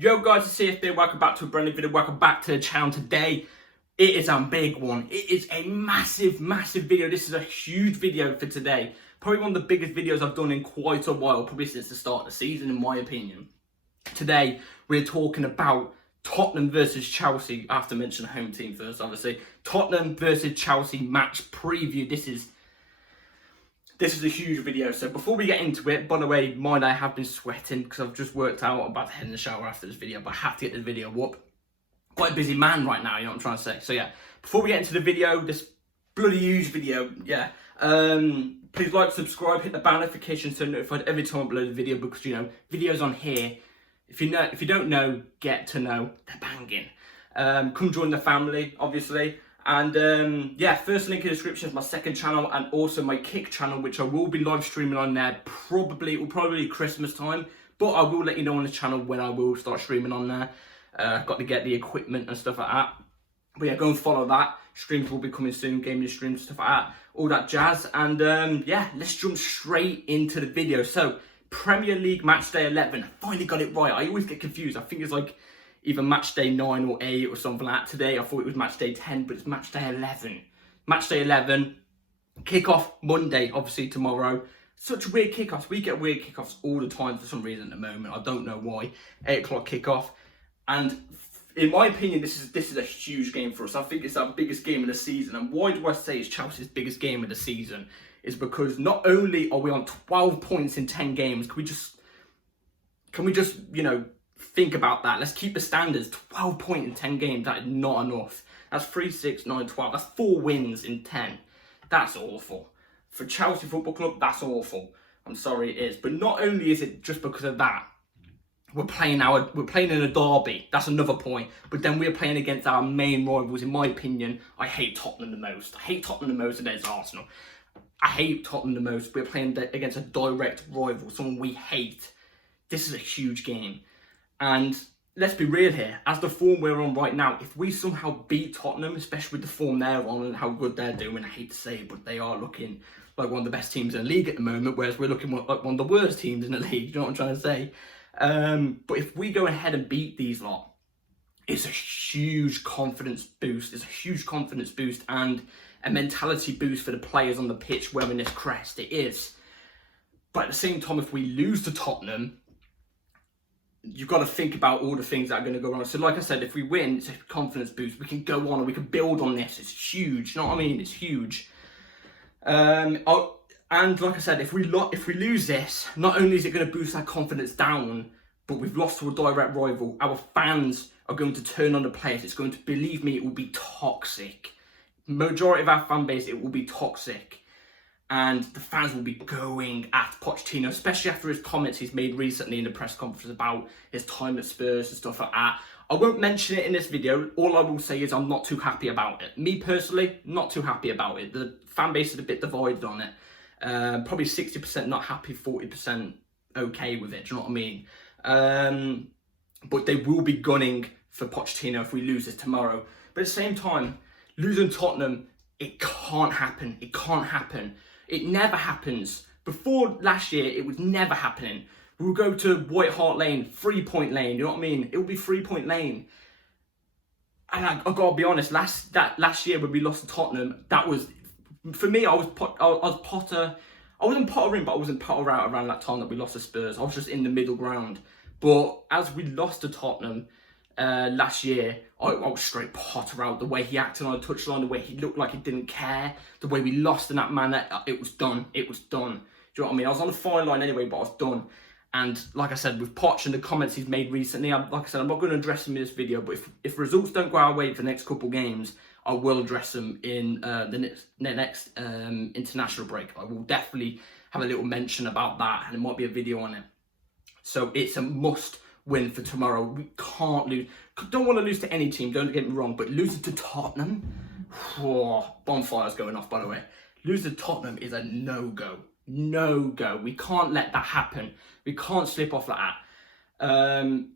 Yo guys, it's CFB, welcome back to a brand new video, welcome back to the channel. Today, it is a big one. It is a massive video. This is a huge video for today. Probably one of the biggest videos I've done in quite a while, probably since the start of the season in my opinion. Today, we're talking about Tottenham versus Chelsea. I have to mention the home team first, obviously. Tottenham versus Chelsea match preview. This is a huge video. So before we get into it, by the way, mind I have been sweating because I've just worked out. I'm about to head in the shower after this video, but I have to get the video up. Quite a busy man right now, you know what I'm trying to say. So yeah, before we get into the video, this bloody huge video, yeah. Please like, subscribe, hit the bell notification so notified every time I upload a video, because you know, videos on here, if you don't know, get to know, they're banging. Come join the family, obviously. And yeah, first link in the description is my second channel and also my Kick channel, which I will be live streaming on there. It will probably be Christmas time, but I will let you know on the channel when I will start streaming on there. I've got to get the equipment and stuff like that. But yeah, go and follow that. Streams will be coming soon, gaming streams, stuff like that, all that jazz. And yeah, let's jump straight into the video. So, Premier League match day 11. I finally got it right. I always get confused. I think it's like either match day 9 or 8 or something like that. Today I thought it was match day 10, but it's match day 11. Match day 11, kick-off Monday, obviously tomorrow. Such weird kickoffs. We get weird kickoffs all the time for some reason at the moment. I don't know why. 8 o'clock kickoff. And in my opinion, this is a huge game for us. I think it's our biggest game of the season. And why do I say it's Chelsea's biggest game of the season? Is because not only are we on 12 points in 10 games, can we just, you know, think about that. Let's keep the standards. 12 points in 10 games, that is not enough. That's 3, 6, 9, 12. That's 4 wins in 10. That's awful. For Chelsea Football Club, that's awful. I'm sorry it is. But not only is it just because of that, we're playing in a derby. That's another point. But then we're playing against our main rivals. In my opinion, I hate Tottenham the most. I hate Tottenham the most against Arsenal. I hate Tottenham the most. We're playing against a direct rival, someone we hate. This is a huge game. And let's be real here, as the form we're on right now, if we somehow beat Tottenham, especially with the form they're on and how good they're doing, I hate to say it, but they are looking like one of the best teams in the league at the moment, whereas we're looking like one of the worst teams in the league, you know what I'm trying to say? But if we go ahead and beat these lot, it's a huge confidence boost. It's a huge confidence boost and a mentality boost for the players on the pitch wearing this crest. It is. But at the same time, if we lose to Tottenham, you've got to think about all the things that are going to go wrong. So like I said, if we win, it's a confidence boost. We can go on and we can build on this. It's huge. You know what I mean? It's huge. And like I said, if we lose this, not only is it going to boost our confidence down, but we've lost to a direct rival. Our fans are going to turn on the players. It's going to, believe me, it will be toxic. Majority of our fan base, it will be toxic. And the fans will be going at Pochettino, especially after his comments he's made recently in the press conference about his time at Spurs and stuff like that. I won't mention it in this video. All I will say is I'm not too happy about it. Me personally, not too happy about it. The fan base is a bit divided on it. Probably 60% not happy, 40% okay with it. Do you know what I mean? But they will be gunning for Pochettino if we lose this tomorrow. But at the same time, losing Tottenham, it can't happen. It can't happen. It never happens. Before last year, it was never happening. We'll go to White Hart Lane, 3-point lane, you know what I mean? It will be 3-point lane. And I gotta be honest, last year when we lost to Tottenham, that was, for me, I wasn't pottering, but I wasn't potter out around that time that we lost to Spurs. I was just in the middle ground. But as we lost to Tottenham last year, I was straight potter out. The way he acted on the touchline, the way he looked like he didn't care, the way we lost in that manner, it was done. It was done. Do you know what I mean? I was on the fine line anyway, but I was done. And like I said, with Poch and the comments he's made recently, like I said, I'm not going to address them in this video, but if results don't go our way for the next couple games, I will address them in the next international break. I will definitely have a little mention about that, and there might be a video on it. So it's a must win for tomorrow. We can't lose. Don't want to lose to any team, don't get me wrong, but losing to Tottenham, bonfire's going off, by the way. Losing to Tottenham is a no-go. No-go. We can't let that happen. We can't slip off like that.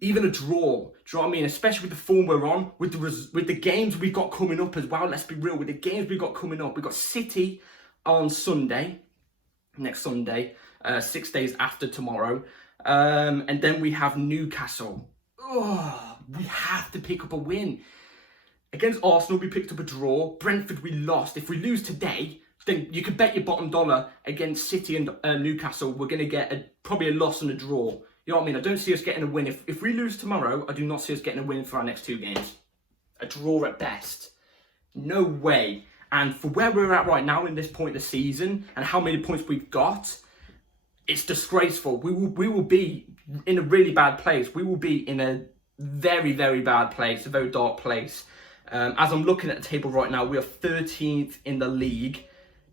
Even a draw, do you know what I mean? Especially with the form we're on, with the games we've got coming up as well. Let's be real, with the games we've got coming up. We've got City on Sunday, next Sunday, 6 days after tomorrow. And then we have Newcastle. we have to pick up a win. Against Arsenal, we picked up a draw. Brentford, we lost. If we lose today, then you could bet your bottom dollar against City and Newcastle, we're going to get probably a loss and a draw. You know what I mean? I don't see us getting a win. If we lose tomorrow, I do not see us getting a win for our next 2 games. A draw at best. No way. And for where we're at right now in this point of the season and how many points we've got, it's disgraceful. We will be in a really bad place. We will be in a very, very bad place, a very dark place. As I'm looking at the table right now, we are 13th in the league.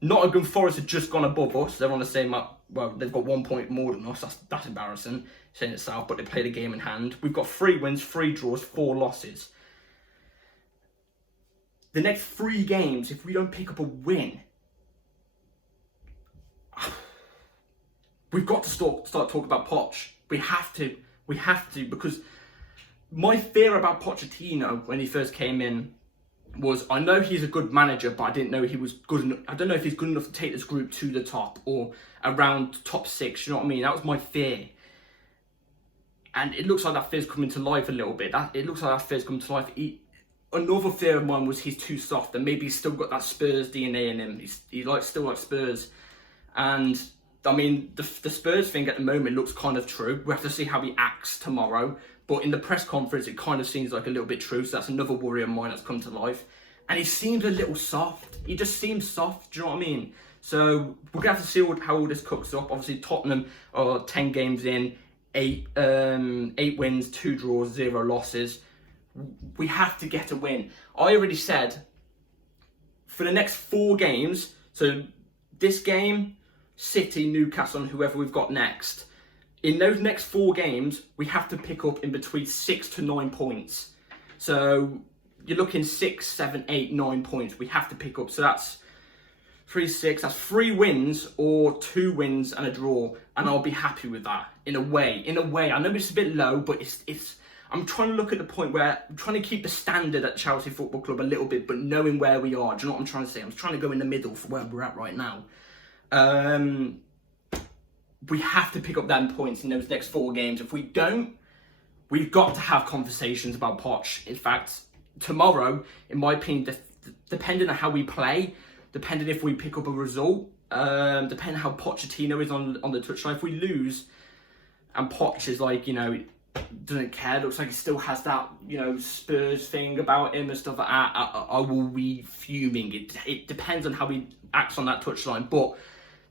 Nottingham Forest have just gone above us. They're on the same, well, they've got 1 point more than us. That's embarrassing, saying itself, but they played a game in hand. We've got 3 wins, 3 draws, 4 losses. The next 3 games, if we don't pick up a win, we've got to start talking about Poch. We have to, because my fear about Pochettino when he first came in was, I know he's a good manager, but I didn't know he was good enough. I don't know if he's good enough to take this group to the top or around top 6. You know what I mean? That was my fear. And it looks like that fear's coming to life a little bit. It looks like that fear's coming to life. Another fear of mine was he's too soft, and maybe he's still got that Spurs DNA in him. He still likes Spurs. And I mean, the Spurs thing at the moment looks kind of true. We have to see how he acts tomorrow. But in the press conference, it kind of seems like a little bit true. So that's another worry of mine that's come to life. And he seems a little soft. He just seems soft. Do you know what I mean? So we're going to have to see how all this cooks up. Obviously, Tottenham are 10 games in, 8 wins, 2 draws, 0 losses. We have to get a win. I already said for the next 4 games, so this game, City, Newcastle, and whoever we've got next, in those next 4 games, we have to pick up in between 6 to 9 points. So you're looking 6, 7, 8, 9 points we have to pick up. So that's 3, 6, that's 3 wins or 2 wins and a draw. And I'll be happy with that in a way. I know it's a bit low, but it's I'm trying to look at the point where I'm trying to keep the standard at Chelsea Football Club a little bit, but knowing where we are. Do you know what I'm trying to say? I'm trying to go in the middle for where we're at right now. We have to pick up them points in those next 4 games. If we don't, we've got to have conversations about Poch. In fact, tomorrow, in my opinion, depending on how we play, depending if we pick up a result, depending how Pochettino is on the touchline, if we lose and Poch is like, you know, doesn't care, looks like he still has that, you know, Spurs thing about him and stuff like that, I will be fuming. It depends on how he acts on that touchline, but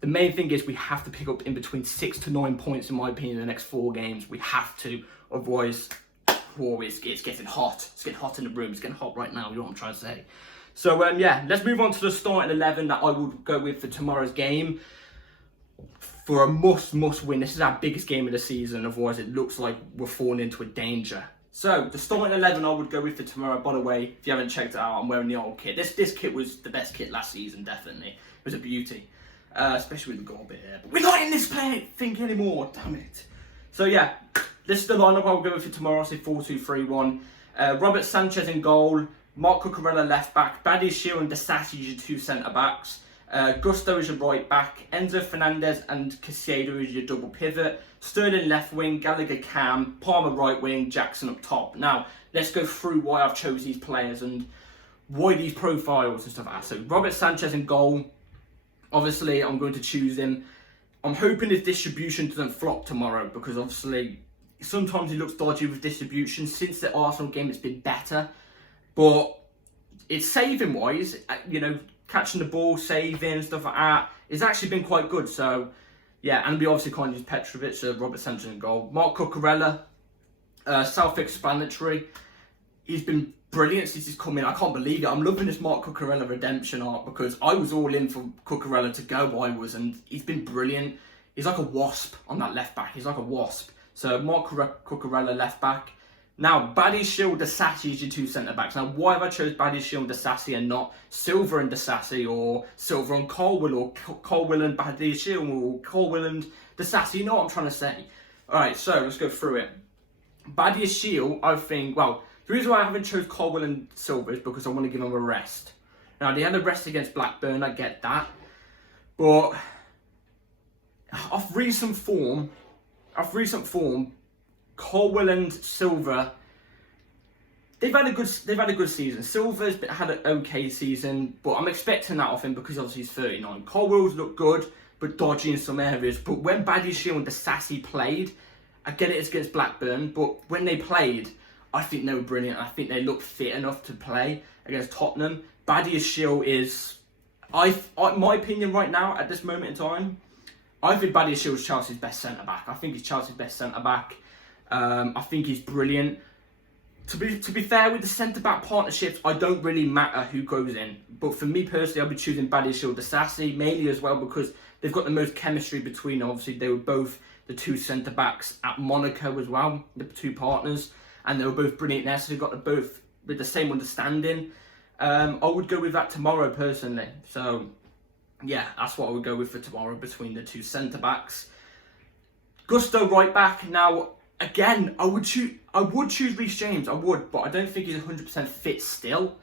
the main thing is we have to pick up in between 6 to 9 points, in my opinion, in the next 4 games. We have to, otherwise, it's getting hot. It's getting hot in the room. It's getting hot right now, you know what I'm trying to say. So, yeah, let's move on to the starting 11 that I would go with for tomorrow's game. For a must win. This is our biggest game of the season, otherwise it looks like we're falling into a danger. So, the starting 11 I would go with for tomorrow. By the way, if you haven't checked it out, I'm wearing the old kit. This kit was the best kit last season, definitely. It was a beauty. Especially with the goal bit here. But we're not in this thing anymore, damn it. So yeah, this is the lineup I'll go with for tomorrow. I'll say 4-2-3-1. Robert Sanchez in goal. Mark Cucurella left back. Badiashile and Disasi as your 2 centre-backs. Gusto is your right back. Enzo Fernandez and Caicedo is your double pivot. Sterling left wing. Gallagher cam. Palmer right wing. Jackson up top. Now, let's go through why I've chose these players and why these profiles and stuff like that. So, Robert Sanchez in goal. Obviously, I'm going to choose him. I'm hoping his distribution doesn't flop tomorrow because obviously sometimes he looks dodgy with distribution. Since the Arsenal game, it's been better. But it's saving-wise, you know, catching the ball, saving, stuff like that, it's actually been quite good. So, yeah, and we obviously can't use Petrovic, so Robert Sanchez in goal. Mark Cucurella, self-explanatory. He's been brilliant since he's come in. I can't believe it. I'm loving this Mark Cucurella redemption arc because I was all in for Cucurella to go. And he's been brilliant. He's like a wasp on that left back. He's like a wasp. So Mark Cucurella left back. Now Badiashile, Disasi is your 2 centre backs. Now why have I chose Badiashile and Disasi and not Silva and Disasi or Silva and Colwill or Colwill and Badiashile or Colwill and Disasi? You know what I'm trying to say. All right, so let's go through it. Badiashile, I think, well, the reason why I haven't chose Colwill and Silva is because I want to give them a rest. Now, they had a rest against Blackburn, I get that. But off recent form, Colwell and Silva, they've had a good season. Silva's had an okay season, but I'm expecting that of him because obviously he's 39. Colwell's looked good, but dodgy in some areas. But when Badiashile and Disasi played, I get it, it's against Blackburn, but when they played, I think they were brilliant. I think they looked fit enough to play against Tottenham. Badiashile is, my opinion right now, at this moment in time, I think Badiashile is Chelsea's best centre-back. I think he's Chelsea's best centre-back. I think he's brilliant. To be fair, with the centre-back partnerships, I don't really matter who goes in. But for me personally, I'll be choosing Badiashile Disasi, mainly as well because they've got the most chemistry between them. Obviously, they were both the two centre-backs at Monaco as well, the two partners. And they were both brilliant there, so they've got both with the same understanding. I would go with that tomorrow, personally. So, yeah, that's what I would go with for tomorrow between the two centre-backs. Gusto right back. Now, again, I would choose Reece James, I would, but I don't think he's 100% fit still.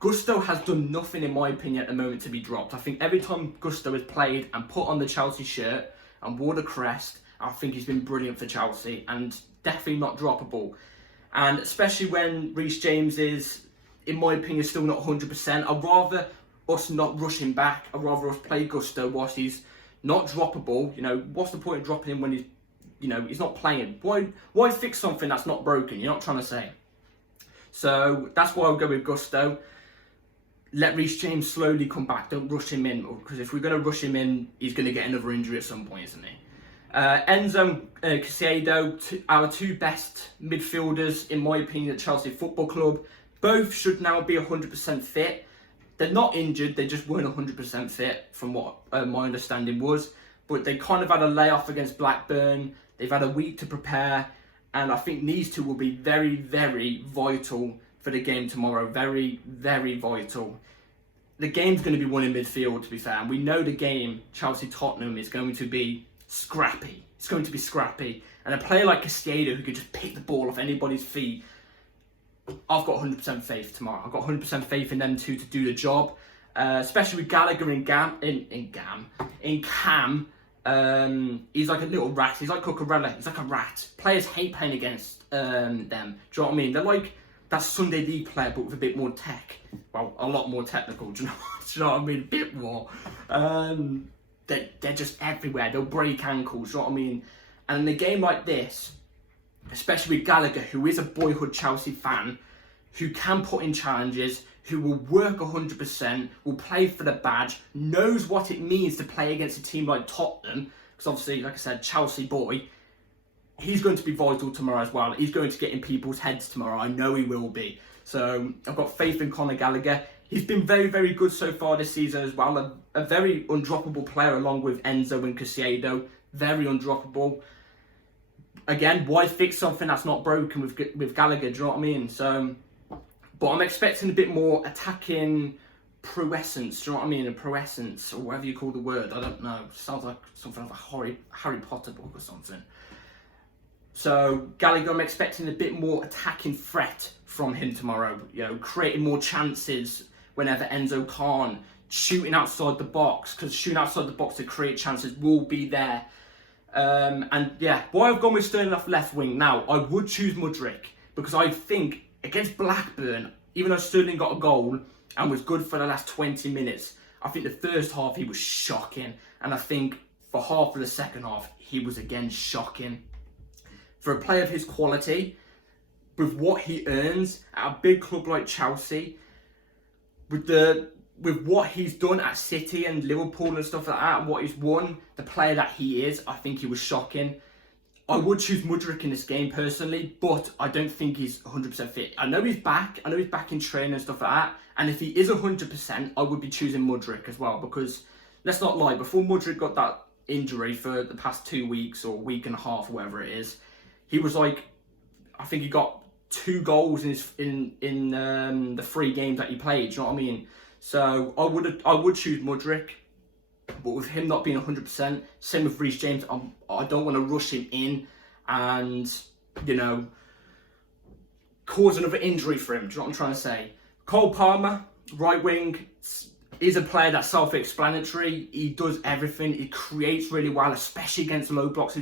Gusto has done nothing, in my opinion, at the moment to be dropped. I think every time Gusto has played and put on the Chelsea shirt and wore the crest, I think he's been brilliant for Chelsea and definitely not droppable. And especially when Reece James is, in my opinion, still not 100%. I'd rather us not rush him back. I'd rather us play Gusto whilst he's not droppable. You know, what's the point of dropping him when he's, you know, he's not playing? Why fix something that's not broken? You're not trying to say. So that's why I'll go with Gusto. Let Reece James slowly come back. Don't rush him in, because if we're going to rush him in, he's going to get another injury at some point, isn't he? Enzo Caicedo, our two best midfielders, in my opinion, at Chelsea Football Club. Both should now be 100% fit. They're not injured, they just weren't 100% fit from what my understanding was. But they kind of had a layoff against Blackburn. They've had a week to prepare. And I think these two will be very, very vital for the game tomorrow. Very, very vital. The game's going to be won in midfield, to be fair. And we know the game, Chelsea-Tottenham, is going to be scrappy. It's going to be scrappy. And a player like Caicedo, who could just pick the ball off anybody's feet, I've got 100% faith tomorrow. I've got 100% faith in them two to do the job. Especially with Gallagher in Cam. He's like a little rat. He's like Cucurella. He's like a rat. Players hate playing against them. Do you know what I mean? They're like that Sunday League player, but with a bit more tech. Well, a lot more technical. Do you know what I mean? A bit more. They're just everywhere. They'll break ankles. Do you know what I mean? And in a game like this, especially with Gallagher, who is a boyhood Chelsea fan, who can put in challenges, who will work 100%, will play for the badge, knows what it means to play against a team like Tottenham, because obviously, like I said, Chelsea boy, he's going to be vital tomorrow as well. He's going to get in people's heads tomorrow. I know he will be. So I've got faith in Conor Gallagher. He's been very, very good so far this season as well. A very undroppable player along with Enzo and Caicedo. Very undroppable. Again, why fix something that's not broken with Gallagher? Do you know what I mean? So, but I'm expecting a bit more attacking proessence. Do you know what I mean? A proessence, or whatever you call the word. I don't know. Sounds like something like a Harry Potter book or something. So Gallagher, I'm expecting a bit more attacking threat from him tomorrow. You know, creating more chances whenever Enzo can't. Shooting outside the box, because shooting outside the box to create chances will be there. And yeah, why I've gone with Sterling off left wing now, I would choose Mudryk, because I think against Blackburn, even though Sterling got a goal and was good for the last 20 minutes, I think the first half he was shocking, and I think for half of the second half he was again shocking. For a player of his quality, with what he earns at a big club like Chelsea, with what he's done at City and Liverpool and stuff like that, and what he's won, the player that he is, I think he was shocking. I would choose Mudryk in this game personally, but I don't think he's 100% fit. I know he's back. I know he's back in training and stuff like that. And if he is 100%, I would be choosing Mudryk as well, because let's not lie, before Mudryk got that injury for the past 2 weeks or week and a half, whatever it is, he was like, I think he got 2 goals in the 3 games that he played. Do you know what I mean? So I would choose Mudryk, but with him not being 100%, same with Reece James, I don't want to rush him in and, you know, cause another injury for him. Do you know what I'm trying to say? Cole Palmer, right wing, is a player that's self-explanatory. He does everything. He creates really well, especially against low blocks.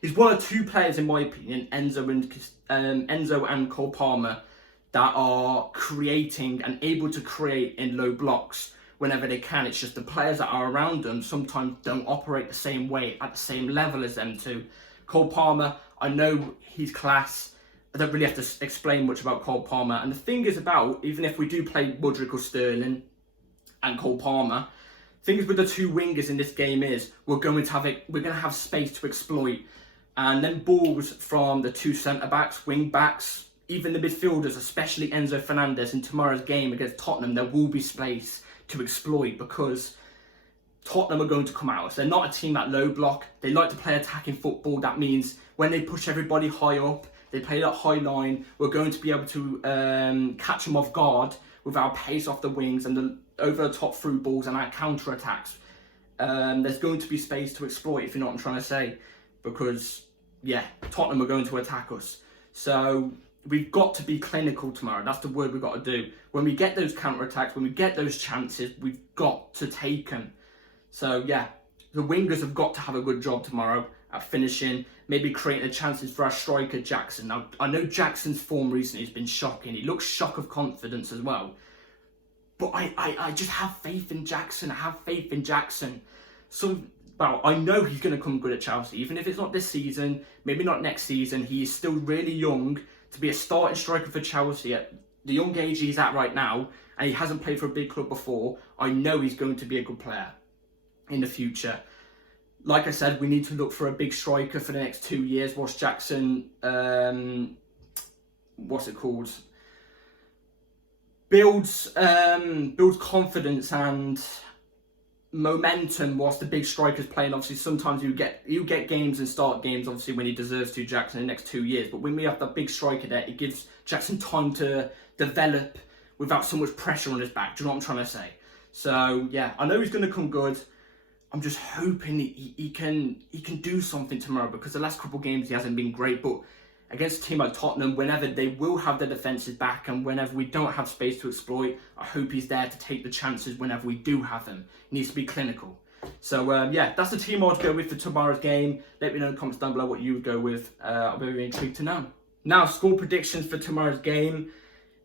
He's one of two players, in my opinion, Enzo and Cole Palmer, that are creating and able to create in low blocks whenever they can. It's just the players that are around them sometimes don't operate the same way, at the same level as them two. Cole Palmer, I know he's class. I don't really have to explain much about Cole Palmer. And the thing is about, even if we do play Mudryk or Sterling and Cole Palmer, things with the two wingers in this game is we're going to have space to exploit. And then balls from the two centre-backs, wing-backs, even the midfielders, especially Enzo Fernandez, in tomorrow's game against Tottenham, there will be space to exploit because Tottenham are going to come out. So they're not a team that low block. They like to play attacking football. That means when they push everybody high up, they play that high line, we're going to be able to catch them off guard with our pace off the wings and the over the top through balls and our counter attacks. There's going to be space to exploit, if you know what I'm trying to say, because yeah, Tottenham are going to attack us. So we've got to be clinical tomorrow. That's the word we've got to do. When we get those counter attacks, when we get those chances, we've got to take them. So yeah, the wingers have got to have a good job tomorrow at finishing, maybe creating the chances for our striker Jackson. Now, I know Jackson's form recently has been shocking. He looks shock of confidence as well. But I just have faith in Jackson. I have faith in Jackson. Well, I know he's going to come good at Chelsea. Even if it's not this season, maybe not next season, he is still really young to be a starting striker for Chelsea at the young age he's at right now, and he hasn't played for a big club before. I know he's going to be a good player in the future. Like I said, we need to look for a big striker for the next 2 years whilst Jackson, builds confidence and momentum whilst the big striker's playing. Obviously, sometimes you get games and start games, obviously, when he deserves to, Jackson, in the next 2 years. But when we have that big striker there, it gives Jackson time to develop without so much pressure on his back. Do you know what I'm trying to say? So, yeah, I know he's going to come good. I'm just hoping he can do something tomorrow, because the last couple of games he hasn't been great. But against a team like Tottenham, whenever they will have their defences back and whenever we don't have space to exploit, I hope he's there to take the chances whenever we do have them. He needs to be clinical. So, yeah, that's the team I'd go with for tomorrow's game. Let me know in the comments down below what you would go with. I'll be very intrigued to know. Now, score predictions for tomorrow's game.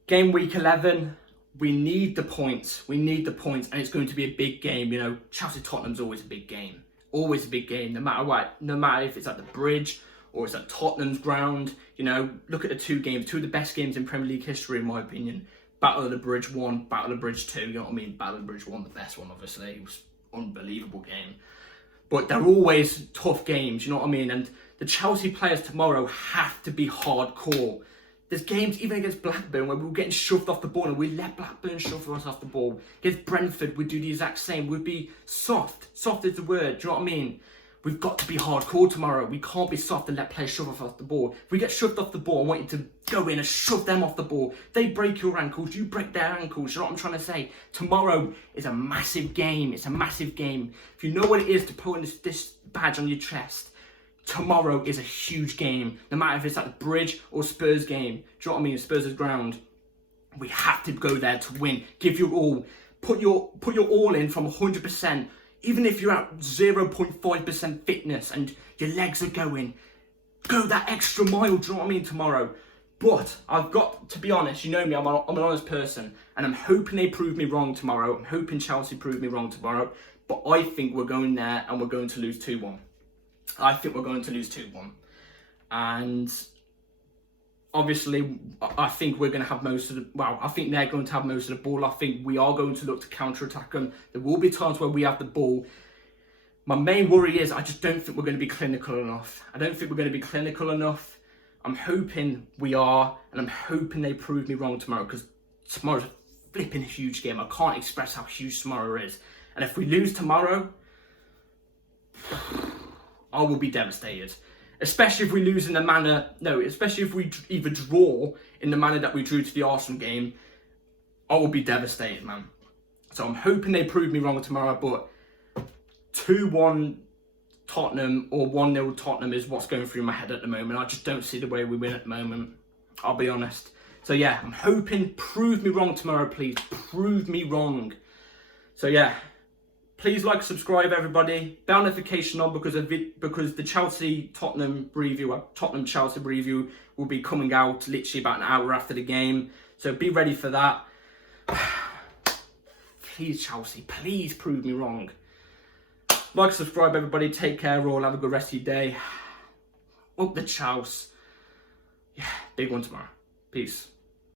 Game week 11. We need the points. We need the points, and it's going to be a big game. You know, Chelsea-Tottenham's always a big game. Always a big game, no matter what. No matter if it's at the Bridge or it's at Tottenham's ground. You know, look at the two games. Two of the best games in Premier League history, in my opinion. Battle of the Bridge 1, Battle of the Bridge 2. You know what I mean? Battle of the Bridge 1, the best one, obviously. It was an unbelievable game. But they're always tough games, you know what I mean? And the Chelsea players tomorrow have to be hardcore. There's games, even against Blackburn, where we were getting shoved off the ball and we let Blackburn shove us off the ball. Against Brentford, we'd do the exact same. We'd be soft. Soft is the word, do you know what I mean? We've got to be hardcore tomorrow. We can't be soft and let players shove us off the ball. If we get shoved off the ball, I want you to go in and shove them off the ball. They break your ankles, you break their ankles. You know what I'm trying to say? Tomorrow is a massive game. It's a massive game. If you know what it is to put this badge on your chest, tomorrow is a huge game. No matter if it's at the Bridge or Spurs game. Do you know what I mean? Spurs' ground. We have to go there to win. Give your all. Put your all in from 100%. Even if you're at 0.5% fitness and your legs are going, go that extra mile, do you know what I mean, tomorrow. But I've got to be honest, you know me, I'm an honest person, and I'm hoping they prove me wrong tomorrow. I'm hoping Chelsea prove me wrong tomorrow. But I think we're going there and we're going to lose 2-1. I think we're going to lose 2-1. And obviously, I think we're going to have most of the... Well, I think they're going to have most of the ball. I think we are going to look to counter-attack them. There will be times where we have the ball. My main worry is I just don't think we're going to be clinical enough. I don't think we're going to be clinical enough. I'm hoping we are, and I'm hoping they prove me wrong tomorrow, because tomorrow's a flipping huge game. I can't express how huge tomorrow is. And if we lose tomorrow, I will be devastated. Especially if we lose in the manner... No, especially if we either draw in the manner that we drew to the Arsenal game, I will be devastated, man. So I'm hoping they prove me wrong tomorrow, but 2-1 Tottenham or 1-0 Tottenham is what's going through my head at the moment. I just don't see the way we win at the moment. I'll be honest. So yeah, I'm hoping, prove me wrong tomorrow, please. Prove me wrong. So yeah, Please like, subscribe, everybody. Bell notification on because the Chelsea Tottenham Chelsea review will be coming out literally about an hour after the game. So be ready for that. Please, Chelsea, please prove me wrong. Like, subscribe, everybody. Take care, all. Have a good rest of your day. Up the Chelsea. Yeah, big one tomorrow. Peace.